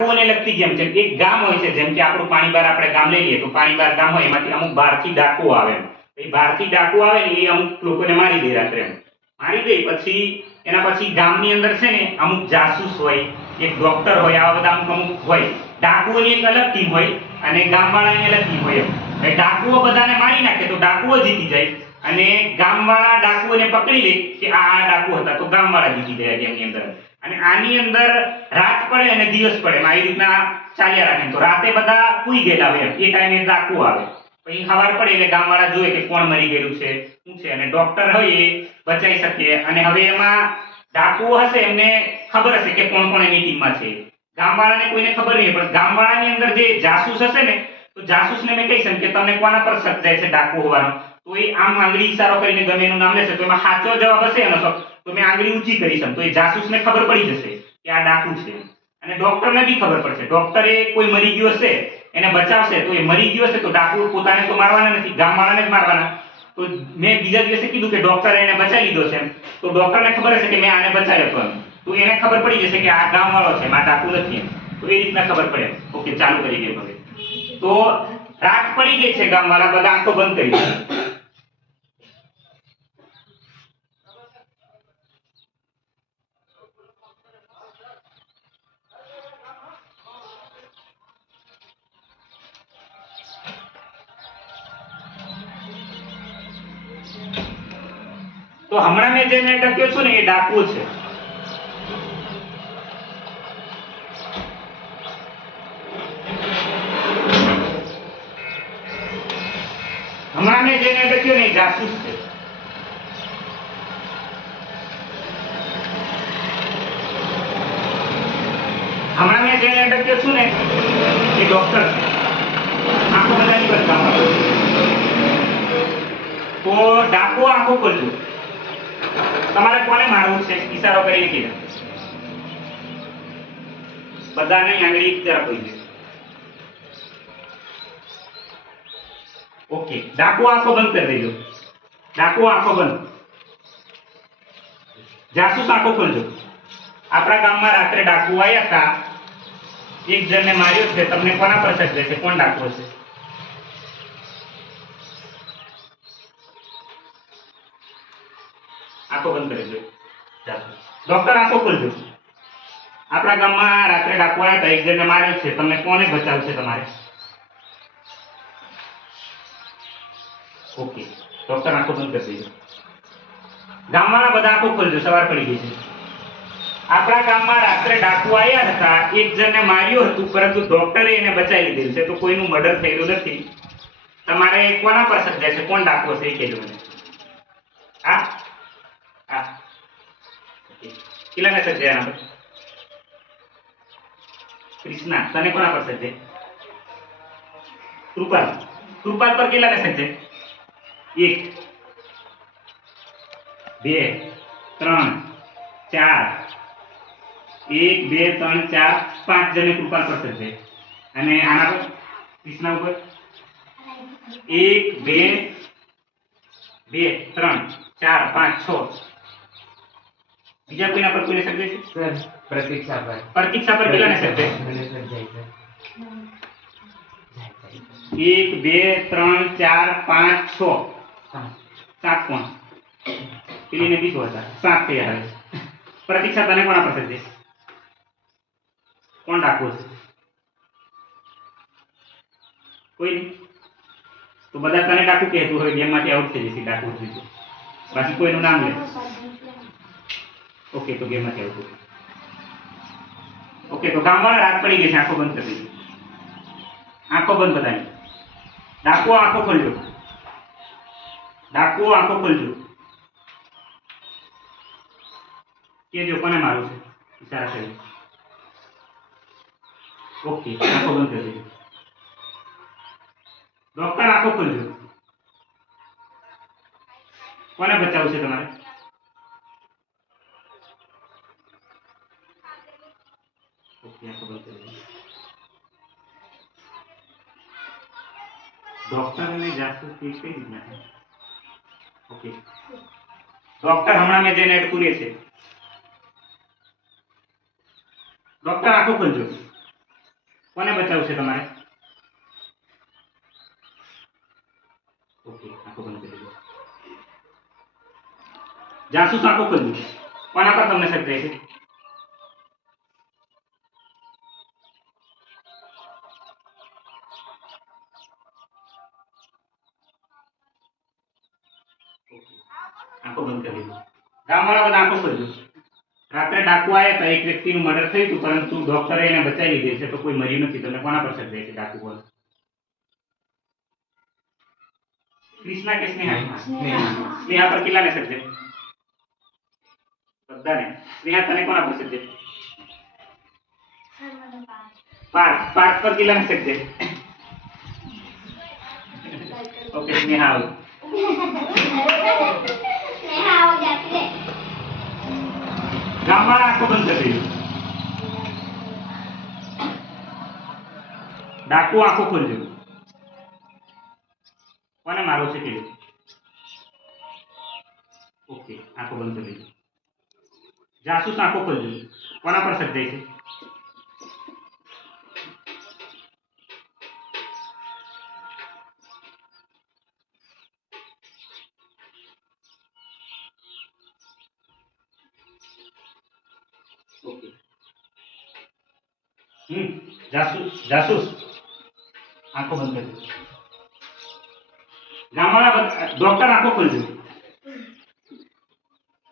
ડાકુઓને લગતી ગેમ છે. એક ગામ હોય છે, જેમ કે આપણું પાણીબાર આપણે ગામ લઈ લઈએ, તો પાણીબાર ગામ હોય, એમાંથી અમુક બહારથી ડાકુ આવે એ બહારથી ડાકુ આવે ને એ અમુક લોકોને મારી દે રાત્રે મારી દે પછી એના પછી ગામની અંદર છે ને અમુક જાસૂસ હોય, એક ડોક્ટર હોય, આવા બધા અમુક અમુક હોય. ડાકુઓની એક અલગ ટીમ હોય અને ગામવાળાની અલગ ટીમ હોય ડાકુઓ બધાને મારી નાખે, તો ડાકુઓ જીતી જાય. અને ગામવાળા ડાકુઓને પકડી લે કે આ આ ડાકુ હતા, તો ગામવાળા જીતી ગયા ગેમની અંદર. અને આની અંદર રાત પડે અને દિવસ પડે. એમ આવી રીતના ચાલ્યા રાખે. તો રાતે બધા કુઈ ગયેલા હોય એ ટાઈમે ડાકુ આવે. પછી સવાર પડે એટલે ગામવાળા જોવે કે કોણ મરી ગયેલું છે, શું છે? અને ડોક્ટર હોય એ બચાવી શકે. અને હવે એમાં ડાકુઓ હશે એમને ખબર હશે કે કોણ કોણ એની ટીમમાં છે. ગામવાળાને કોઈને ખબર નહીં, પણ ગામવાળાની અંદર જે જાસૂસ હશે ને, તો જાસૂસને મેં કહીશ કે તમને કોના પર શક જાય છે ડાકુ હોવાનો? તો એ આમ આંગળી ઈશારો કરીને ગમે એનું નામ લેશે તો એમાં સાચો જવાબ હશે એનો તો. મેં આંગળી ઊંચી કરી છે તો એ જાસૂસને ખબર પડી જશે કે આ ડાકુ છે. અને ડોક્ટરને બી ખબર પડશે. ડોક્ટરે કોઈ મરી ગયો હશે, એને બચાવશે, તો એ મરી ગયો હશે, તો ડાકુ પોતાને તો મારવાના નથી, ગામવાળાને જ મારવાના. તો મેં બીજા દિવસે કીધું કે ડોક્ટરે એને બચાવી લીધો છે. તો ડોક્ટરને ખબર હશે કે મેં આને બચાવ્યો હતો તો એને ખબર પડી જશે કે આ ગામવાળો છે આ ડાકુ નથી. તો એ રીતના ખબર પડે. ઓકે, ચાલુ કરી ગઈ હવે. તો રાત પડી ગઈ છે ગામવાળા, બધા આંખો બંધ કરી તો હમણાં મેં જેને ટક્યો છું ને એ ડાકુ છે. હમણાં મેં જેને ટક્યો ને એ જાસૂસ છે. હમણાં મેં જેને ટક્યો છું ને એ ડોક્ટર છે. આંખો બધાની બદલામાં તો ડાકુ આંખો ખોલજો. તમારે કોને મારવું છે? ઈશારો કરીને કીધા. બધાને આંગળી તરફ હોય છે. ઓકે, ડાકુ આંખો બંધ કરી દેજો. ડાકુ આંખો બંધ. જાસૂસ આંખો ખોલજો. આપણા ગામમાં રાત્રે ડાકુ આવ્યા હતા. એક જણને માર્યો છે. તમને કોના પર શક છે કોણ ડાકુ હશે? આંખો બંધ કરી દો. ડોક્ટર આંખો ખોલજો. આપણા ગામમાં રાત્રે ડાકુ આવ્યા હતા, એક જણને માર્યો છે. તમને કોને બચાવશે તમારે? ઓકે. ડોક્ટર આંખો બંધ કરી દેજો ગામવાળા બધા આંખો ખોલજો, સવાર પડી ગઈ છે. આપણા ગામમાં રાત્રે ડાકુ આવ્યા હતા, એક જણને માર્યું હતું, પરંતુ ડોક્ટરે એને બચાવી લીધેલ છે. તો કોઈનું મર્ડર થયેલું નથી. તમારે કોના પર સજાય છે? કોણ ડાકુ હશે એ કહેજો મને હા હા ઓકે. કેટલાને સજ્જે આના પર કૃષ્ણા તને કોના પર સજ્જે કૃપાલ કૃપાલ પર કેટલાને સજ્જે એક બે ત્રણ ચાર એક બે ત્રણ ચાર પાંચ જણને કૃપાલ પર સજ્જે અને આના પર કૃષ્ણા ઉપર એક બે બે ત્રણ ચાર પાંચ છ બીજા કોઈના પર કોઈને શબ્દ છે સર પ્રતીક્ષા પર. પ્રતીક્ષા પર કેટલાને છે એક બે ત્રણ ચાર પાંચ છ. સાત. કોણ? પેલીને બીજું હતા સાત થયા આવે પ્રતીક્ષા તને કોના પર સર્જે કોણ રાખવું છે કોઈ નહીં તો બધા તને ડાકુ કહેતું હોય ગેમમાંથી આઉટ થઈ જશે ડાકુ બાકી કોઈનું નામ લે. ઓકે, તો ગેમમાંથી થઈ ઓકે, તો ગામવાળા રાત પડી ગઈ છે, આંખો બંધ કરી આંખો બંધ બધાની. ડાકુ આંખો ખોલજો. ડાકુ આંખો ખોલજો. કેજો, કોને મારું છે? ઇશારા કરી. ઓકે, આંખો બંધ કરી દેજો ડોક્ટર, આંખો ખોલજો. કોને બચાવવું છે તમારે? આંખો બંધ કરી ડોક્ટર અને જાસૂસ કઈ રીતના ઓકે ડોક્ટર હમણાં મેં જઈને એડ પૂરી છે. ડોક્ટર આંખો ખોલજો. કોને બચાવશે તમારે? ઓકે આંખો બંધ કરી દો. જાસૂસ આંખો ખોલ્યું કોના પર તમને શક જાય છે? ગામવાળા ડાકો આંખો રાત્રે ડાકુ આવ્યા હતા એક વ્યક્તિનું મર્ડર થયું હતું પરંતુ ડોક્ટરે એને બચાવી લીધી છે તો કોઈ મર્યું નથી. તમને કોના પર શક જાય છે ડાકુ પર? ક્રિષ્ના કે સ્નેહા? સ્નેહા. સ્નેહા પર કેટલાને શક છે બધાને. સ્નેહા તને કોના પર શક પાર્ક પાર્થ. પર કેટલાને શક છે ઓકે સ્નેહા આવો. ગામવાળા આંખો બંધ કરી ડાકુ આંખો ખોલજો કોને મારો છે કે ઓકે, આંખો બંધ કરી દો. જાસૂસ આંખો ખોલજો કોના પર સર્જાય છે? ઓકે. જાસૂસ આંખો બંધ કરી ગામવાળા ડોક્ટર આંખો ખોલજો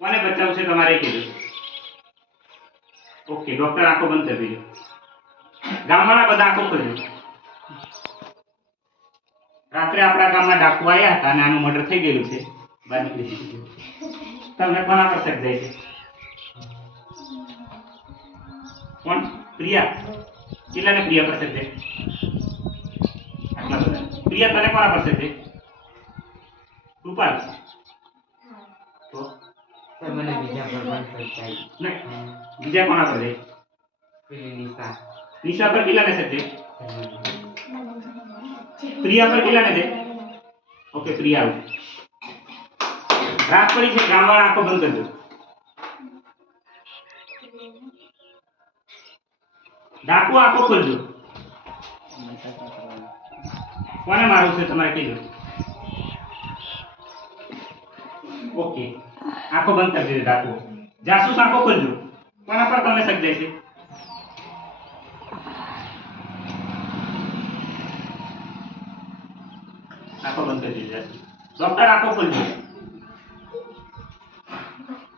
કોને બચાવવું છે તમારે કીધું. ઓકે ડોક્ટર આંખો બંધ કરી દીધો. ગામવાળા બધા આંખો ખોલજો રાત્રે આપણા ગામમાં ડાકુ આવ્યા હતા અને આનું મર્ડર થઈ ગયેલું છે. બહાર નીકળી તમને કોના પર શક જાય છે? પ્રિયા કેટલાને પ્રિયા પર છે આટલા બધા. પ્રિયા તને કોના પર શક રૂપાલ. તો? મને બીજા પર પણ શક થાય બીજા કોના પર છે? પેલી નિશા. નિશા પર કેટલાને શક પ્રિયા પર કેટલાને છે? ઓકે પ્રિયા રાત પડી છે ગામવાળા આંખો બંધ કરજો ડાકુ આખો ખોલજો. કોને મારવું છે તમારે કીધું? ઓકે. આંખો બંધ કરી દેજો ડાકુ. જાસૂસ આંખો ખોલજો. કોના પર તમે શક જાય છે? આંખો બંધ કરી દેજો જાસૂસ. ડોક્ટર આંખો ખોલજો.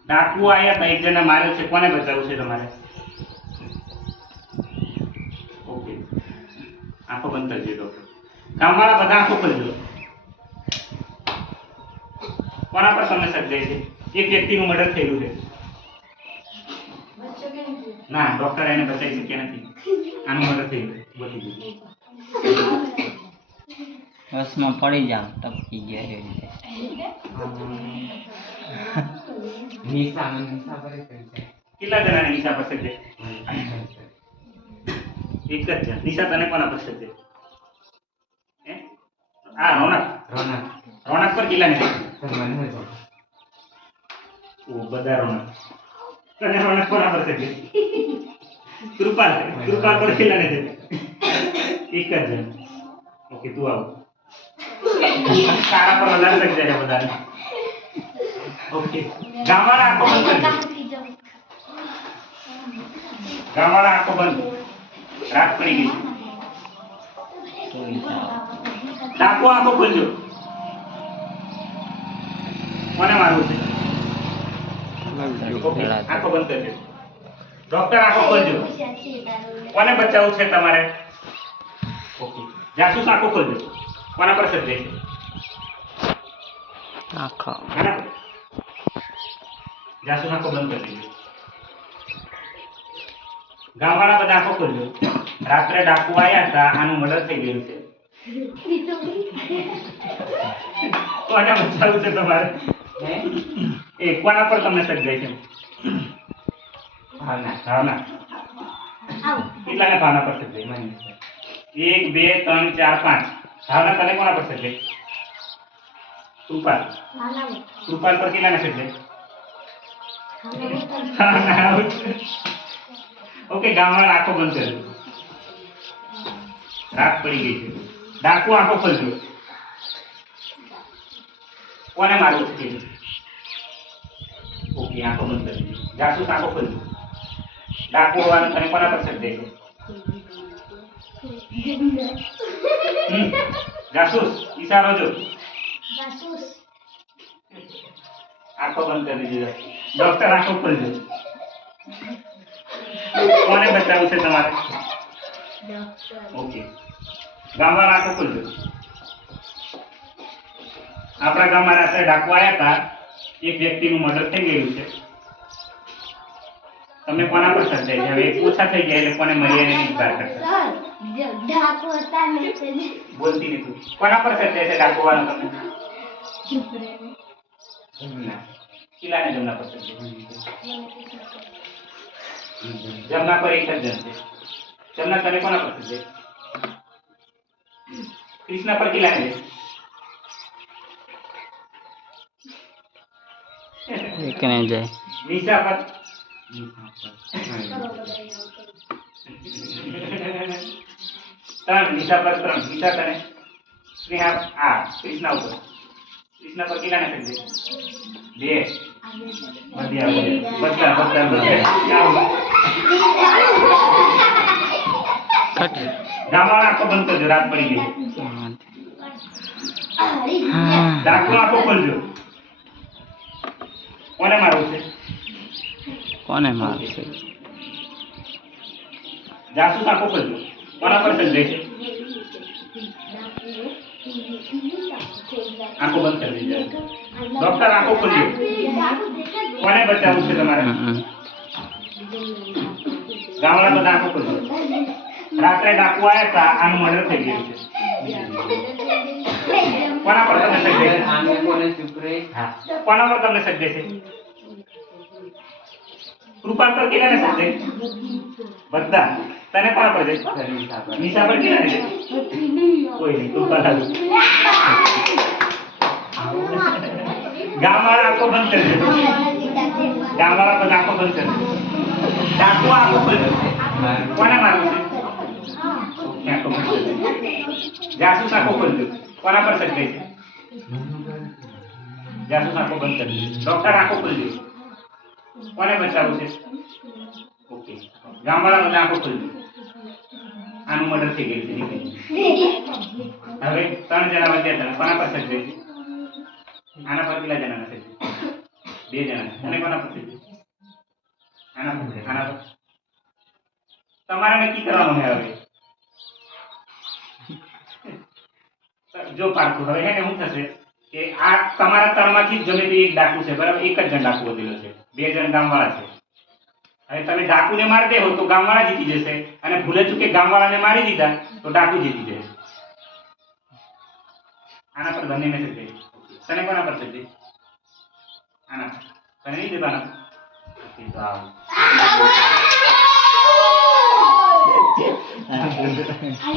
ડાકુ આયા જણા માર્યો છે. કોને બચાવવું છે તમારે? આંખો બંધ કરી ડોક્ટર કામવાળા બધા આંખો ખોલજો કોના પર તમને શક જાય છે? એક વ્યક્તિનું મર્ડર થયેલું છે. ના ડોક્ટર એને બચાવી શક્યા નથી. આનું મર્ડર થયું બચી ગયું બસમાં પડી જાવ ટપકી ગયા એવી રીતે કેટલા જણાને નિશા પર થાય. એક જ છે. નિશા તને કોના પર છે હે? આ રોનક. રોનક. રોનક પર મને શું ઓ બધા રોનક. તને રોનક કોના પર છે કૃપાલ કૃપાલ પર કેટલાને છે એક જ જણ ઓકે તું આવ. તારા પર વધારે શક જાય છે બધાને. ઓકે. ગામવાળા આંખો બંધ કરી ગામવાળા આંખો બંધ. રાત પડી ગઈ ચોવીસ આખો ખોલજો. કોને મારવું છે? આંખો બંધ કરજો ડોક્ટર આંખો ખોલજો. કોને બચાવવું છે તમારે? જાસૂસ આંખો ખોલજો. કોના પર સજ્જે છે? આખો. જાસૂસ આંખો બંધ કરી દેજો. ગામવાળા બધા આખો ખોલ્યો. રાત્રે ડાકુ આવ્યા હતા આનું મર્ડર થઈ ગયું છે. કોને બચાવવું છે તમારે? હે? એ કોના પર તમને સજ્જાય છે? ભાવના. ભાવના. કેટલાને ભાવના પર સજ્જાય મને એક બે ત્રણ ચાર પાંચ. ભાવના તને કોના પર સજ્જાય કૃપાલ કૃપાલ પર કેટલાને સજ્જાય ઓકે ગામવાળા રાખો બંધ કરજો રાત પડી ગઈ છે. ડાકુ આંખો ખોલજો કોને મારવું છે ઓકે આંખો બંધ કરી દીધી. જાસૂસ આંખો ખોલજો ડાકુ હોવાનું તને કોના પર શક દેજો. જાસૂસ ઈશારો જો. આંખો બંધ કરી દીધો. ડોક્ટર આંખો ખોલજો કોને બચાવવું છે તમારે? ઓકે. ગામવાળા રાખો ખુલજો આપણા ગામમાં રાત્રે ડાકુ આવ્યા હતા. એક વ્યક્તિનું મર્ડર થઈ ગયું છે. તમે કોના પર સર્જાય છે હવે ઓછા થઈ ગયા એટલે કોને મરી એને બહાર કરતા? બોલતી તું કોના પર સર્જાય છે ડાકુવાનો તમે કિલ્લાને જમના પર સર્જાય જમના પર એક જ જન છે. જમના તને કોના પર સર્જાય કૃષ્ણ પર કેટલા છે એકને જાય. નિશા પર. ત્રણ નિશા પર ત્રણ. નિશા તને. સ્નેહા આ કૃષ્ણ ઉપર. કૃષ્ણ પર કેટલા નાખી દે બે. બધા બધા બધા કટ ગામવાળા આંખો બંધ કરજો રાત પડી ગઈ. હા. ડાકુ ખોલજો. કોને છે? જાસૂસ આંખો ખોલજો. કોના પર સર્જાય છે આંખો બંધ કરી દેજો. ડોક્ટર આંખો ખોલજો. કોને બચાવવું છે તમારે. ગામડા બધા આંખો ખોલજો રાત્રે ડાકુ આવ્યા હતા આનું મર્ડર થઈ ગયું છે કોના પર તમને સજ્જે છે આને કોને ચૂપ રહે હા કોના પર તમને સજ્જે છે કૃપા પર કેટલાને સજ્જે બધા તને કોના પર છે ધર્મિષ્ઠા પર નિશા પર કેટલાને છે કોઈ નહીં કૃપા લાગુ ગામવાળા આંખો બંધ કરજો ગામવાળા બધા આંખો બંધ કરજો ડાકુ આંખો ખોલજો કોને મારવું છે બંધ કરજો જાસૂસ આંખો ખોલજો કોના પર સજ્જે છે જાસૂસ આંખો બંધ કરજો ડોક્ટર આંખો ખોલજો કોને બચાવવું છે ઓકે ગામવાળા બધા આંખો ખોલજો આનું મર્ડર થઈ ગયું છે હવે ત્રણ જણા વધ્યા હતા કોના પર સજ્જે છે આના પર કેટલા જણા સજ્જે બે જણા અને કોના પર સજ્જે ડાકુ છે મારી દેહો તો ગામવાળા જીતી જશે. અને ભૂલે ચૂકે ગામવાળાને મારી દીધા તો ડાકુ જીતી જશે. આના પર બંને મેસેજ દે તને કોના પર છે આના નહીં દેતો આના પર? ઓકે, તો આવો